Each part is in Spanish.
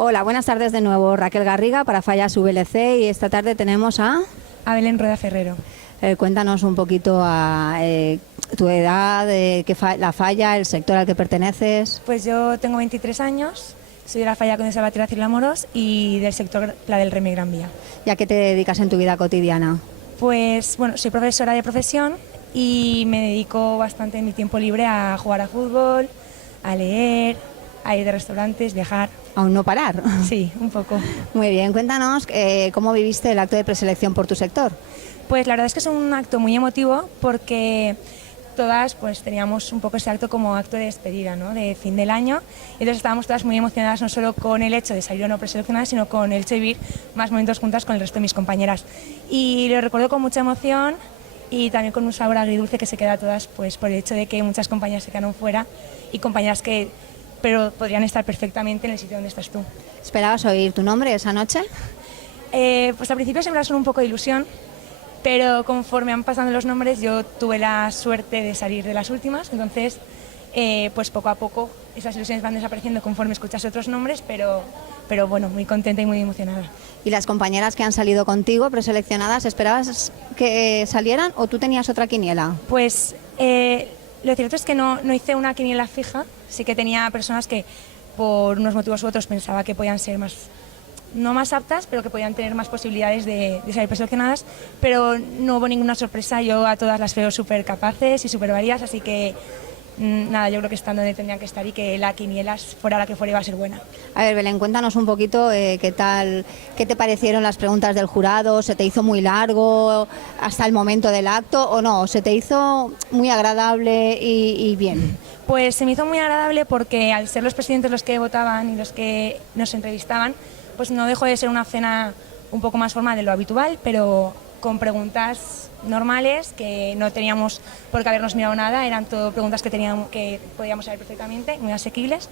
Hola, buenas tardes de nuevo. Raquel Garriga para Fallas VLC y esta tarde tenemos a Belén Rueda Ferrero. Cuéntanos un poquito tu edad, la falla, el sector al que perteneces. Pues yo tengo 23 años, soy de la Falla Conde Salvatierra Cirlamoros y del sector la del Remy Gran Vía. ¿Y a qué te dedicas en tu vida cotidiana? Pues bueno, soy profesora de profesión y me dedico bastante en mi tiempo libre a jugar a fútbol, a leer, a ir de restaurantes, viajar. ¿Aún no parar? Sí, un poco. Muy bien, cuéntanos cómo viviste el acto de preselección por tu sector. Pues la verdad es que es un acto muy emotivo porque todas pues teníamos un poco ese acto como acto de despedida, ¿no?, de fin del año, y entonces estábamos todas muy emocionadas no solo con el hecho de salir o no preseleccionadas, sino con el hecho de vivir más momentos juntas con el resto de mis compañeras. Y lo recuerdo con mucha emoción y también con un sabor agridulce que se queda a todas pues por el hecho de que muchas compañeras se quedaron fuera y compañeras que podrían estar perfectamente en el sitio donde estás tú. ¿Esperabas oír tu nombre esa noche? Pues al principio siempre son un poco de ilusión, pero conforme han pasado los nombres yo tuve la suerte de salir de las últimas, entonces pues poco a poco esas ilusiones van desapareciendo conforme escuchas otros nombres, pero bueno, muy contenta y muy emocionada. ¿Y las compañeras que han salido contigo preseleccionadas, esperabas que salieran o tú tenías otra quiniela? Pues lo cierto es que no hice una quiniela fija, sí que tenía personas que por unos motivos u otros pensaba que podían ser no más aptas, pero que podían tener más posibilidades de salir preseleccionadas, pero no hubo ninguna sorpresa, yo a todas las veo súper capaces y súper varias, así que nada, yo creo que están donde tendrían que estar y que la quiniela, fuera la que fuera, iba a ser buena. A ver, Belén, cuéntanos un poquito qué te parecieron las preguntas del jurado. ¿Se te hizo muy largo hasta el momento del acto o no? ¿Se te hizo muy agradable y bien? Pues se me hizo muy agradable porque al ser los presidentes los que votaban y los que nos entrevistaban, pues no dejó de ser una cena un poco más formal de lo habitual, pero con preguntas normales que no teníamos por qué habernos mirado nada, eran todo preguntas que podíamos saber perfectamente, muy asequibles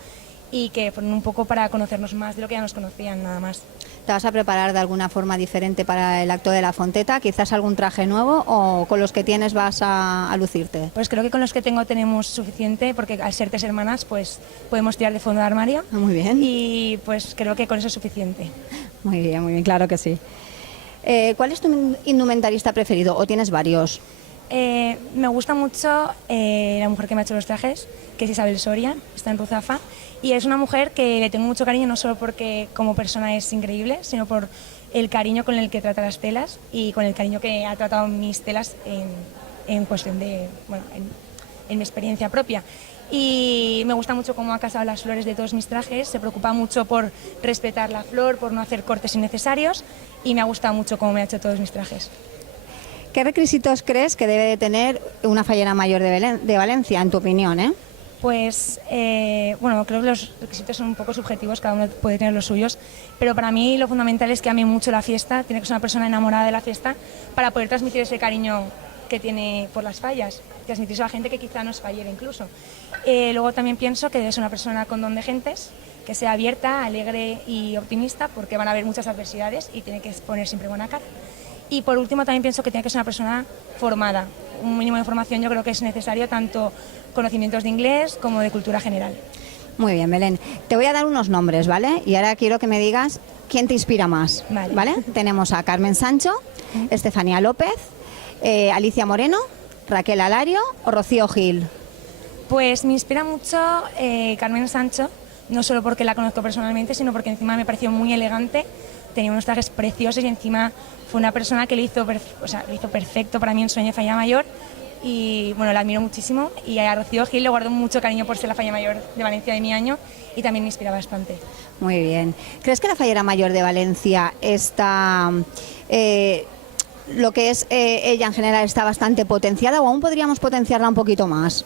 y que fueron un poco para conocernos más de lo que ya nos conocían, nada más. ¿Te vas a preparar de alguna forma diferente para el acto de la Fonteta? ¿Quizás algún traje nuevo o con los que tienes vas a lucirte? Pues creo que con los que tengo tenemos suficiente, porque al ser 3 hermanas pues podemos tirar de fondo de armario. Muy bien. Y pues creo que con eso es suficiente. Muy bien, claro que sí. ¿Cuál es tu indumentarista preferido o tienes varios? Me gusta mucho la mujer que me ha hecho los trajes, que es Isabel Soria, está en Ruzafa, y es una mujer que le tengo mucho cariño, no solo porque como persona es increíble, sino por el cariño con el que trata las telas y con el cariño que ha tratado mis telas en cuestión de, bueno, en mi experiencia propia. Y me gusta mucho cómo ha casado las flores de todos mis trajes, se preocupa mucho por respetar la flor, por no hacer cortes innecesarios, y me ha gustado mucho cómo me ha hecho todos mis trajes. ¿Qué requisitos crees que debe de tener una fallera mayor de Valencia, en tu opinión? Pues, bueno, creo que los requisitos son un poco subjetivos, cada uno puede tener los suyos, pero para mí lo fundamental es que ame mucho la fiesta, tiene que ser una persona enamorada de la fiesta para poder transmitir ese cariño que tiene por las fallas, transmitirse a la gente que quizá no es fallera incluso. Luego también pienso que debe ser una persona con don de gentes, que sea abierta, alegre y optimista, porque van a haber muchas adversidades y tiene que poner siempre buena cara. Y por último también pienso que tiene que ser una persona formada. Un mínimo de formación yo creo que es necesario, tanto conocimientos de inglés como de cultura general. Muy bien, Belén. Te voy a dar unos nombres, ¿vale? Y ahora quiero que me digas quién te inspira más, ¿vale? Tenemos a Carmen Sancho, Estefanía López, Alicia Moreno, Raquel Alario o Rocío Gil. Pues me inspira mucho Carmen Sancho, no solo porque la conozco personalmente, sino porque encima me pareció muy elegante, tenía unos trajes preciosos y encima fue una persona que lo hizo perfecto para mí en Sueño de Falla Mayor y bueno, la admiro muchísimo, y a Rocío Gil le guardo mucho cariño por ser la Falla Mayor de Valencia de mi año y también me inspira bastante. Muy bien. ¿Crees que la Fallera Mayor de Valencia está... lo que es ella en general está bastante potenciada o aún podríamos potenciarla un poquito más?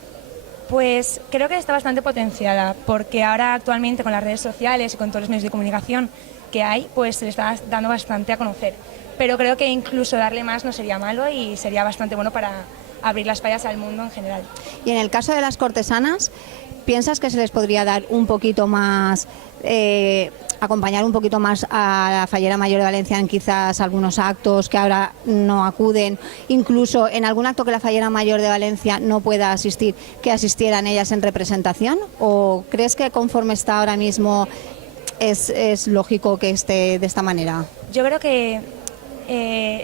Pues creo que está bastante potenciada porque ahora actualmente con las redes sociales y con todos los medios de comunicación que hay, pues se le está dando bastante a conocer. Pero creo que incluso darle más no sería malo y sería bastante bueno para abrir las fallas al mundo en general. Y en el caso de las cortesanas, ¿piensas que se les podría dar un poquito más, acompañar un poquito más a la Fallera Mayor de Valencia en quizás algunos actos que ahora no acuden, incluso en algún acto que la Fallera Mayor de Valencia no pueda asistir, que asistieran ellas en representación? ¿O crees que conforme está ahora mismo es lógico que esté de esta manera? Yo creo que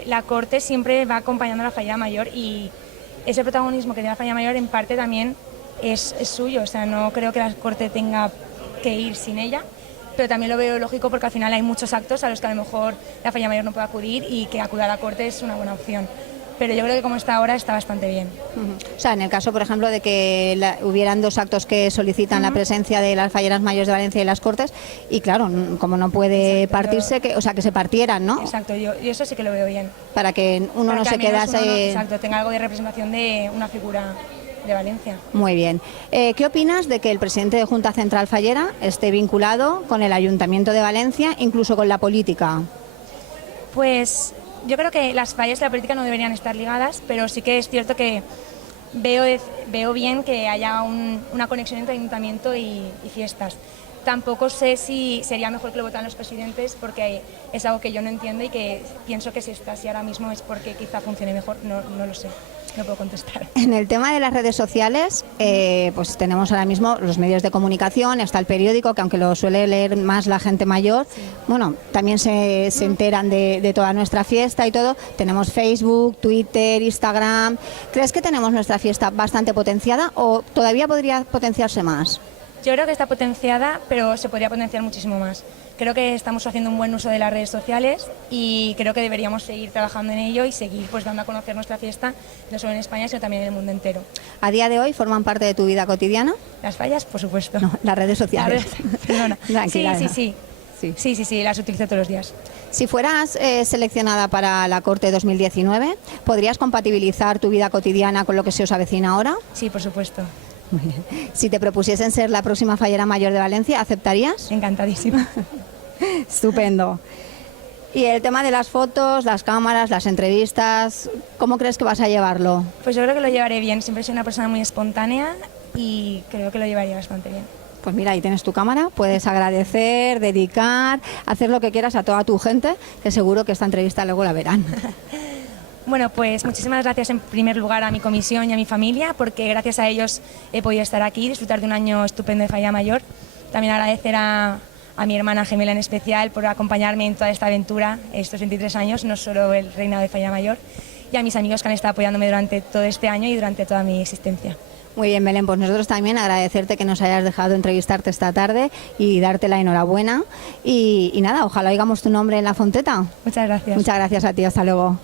la corte siempre va acompañando a la fallera mayor y ese protagonismo que tiene la fallera mayor en parte también es suyo, o sea, no creo que la corte tenga que ir sin ella, pero también lo veo lógico porque al final hay muchos actos a los que a lo mejor la fallera mayor no puede acudir y que acudir a la corte es una buena opción. Pero yo creo que como está ahora está bastante bien. O sea, en el caso, por ejemplo, de que hubieran 2 actos que solicitan la presencia de las falleras mayores de Valencia y las Cortes, y claro, como no puede partirse, que se partieran, ¿no? Exacto, yo eso sí que lo veo bien. Para que uno Para no que se al menos quedase... uno exacto, tenga algo de representación de una figura de Valencia. Muy bien. ¿Qué opinas de que el presidente de Junta Central Fallera esté vinculado con el Ayuntamiento de Valencia, incluso con la política? Pues yo creo que las fallas de la política no deberían estar ligadas, pero sí que es cierto que veo bien que haya una conexión entre ayuntamiento y fiestas. Tampoco sé si sería mejor que lo votaran los presidentes, porque es algo que yo no entiendo y que pienso que si está así ahora mismo es porque quizá funcione mejor, no lo sé. No puedo contestar. En el tema de las redes sociales, pues tenemos ahora mismo los medios de comunicación, está el periódico, que aunque lo suele leer más la gente mayor, sí, bueno, también se enteran de toda nuestra fiesta y todo. Tenemos Facebook, Twitter, Instagram. ¿Crees que tenemos nuestra fiesta bastante potenciada o todavía podría potenciarse más? Yo creo que está potenciada, pero se podría potenciar muchísimo más. Creo que estamos haciendo un buen uso de las redes sociales y creo que deberíamos seguir trabajando en ello y seguir pues dando a conocer nuestra fiesta, no solo en España, sino también en el mundo entero. ¿A día de hoy forman parte de tu vida cotidiana? Las fallas, por supuesto. No, las redes sociales. Perdona. Tranquila, sí, las utilizo todos los días. Si fueras seleccionada para la Corte 2019, ¿podrías compatibilizar tu vida cotidiana con lo que se os avecina ahora? Sí, por supuesto. Muy bien. Si te propusiesen ser la próxima fallera mayor de Valencia, ¿aceptarías? Encantadísima. Estupendo. Y el tema de las fotos, las cámaras, las entrevistas, ¿cómo crees que vas a llevarlo? Pues yo creo que lo llevaré bien. Siempre soy una persona muy espontánea y creo que lo llevaría bastante bien. Pues mira, ahí tienes tu cámara, puedes agradecer, dedicar, hacer lo que quieras a toda tu gente, que seguro que esta entrevista luego la verán. Bueno, pues muchísimas gracias en primer lugar a mi comisión y a mi familia, porque gracias a ellos he podido estar aquí, disfrutar de un año estupendo de Fallera Mayor. También agradecer a mi hermana gemela en especial por acompañarme en toda esta aventura, estos 23 años, no solo el reinado de Fallera Mayor, y a mis amigos que han estado apoyándome durante todo este año y durante toda mi existencia. Muy bien, Belén, pues nosotros también agradecerte que nos hayas dejado entrevistarte esta tarde y darte la enhorabuena. Y nada, ojalá oigamos tu nombre en la fonteta. Muchas gracias. Muchas gracias a ti, hasta luego.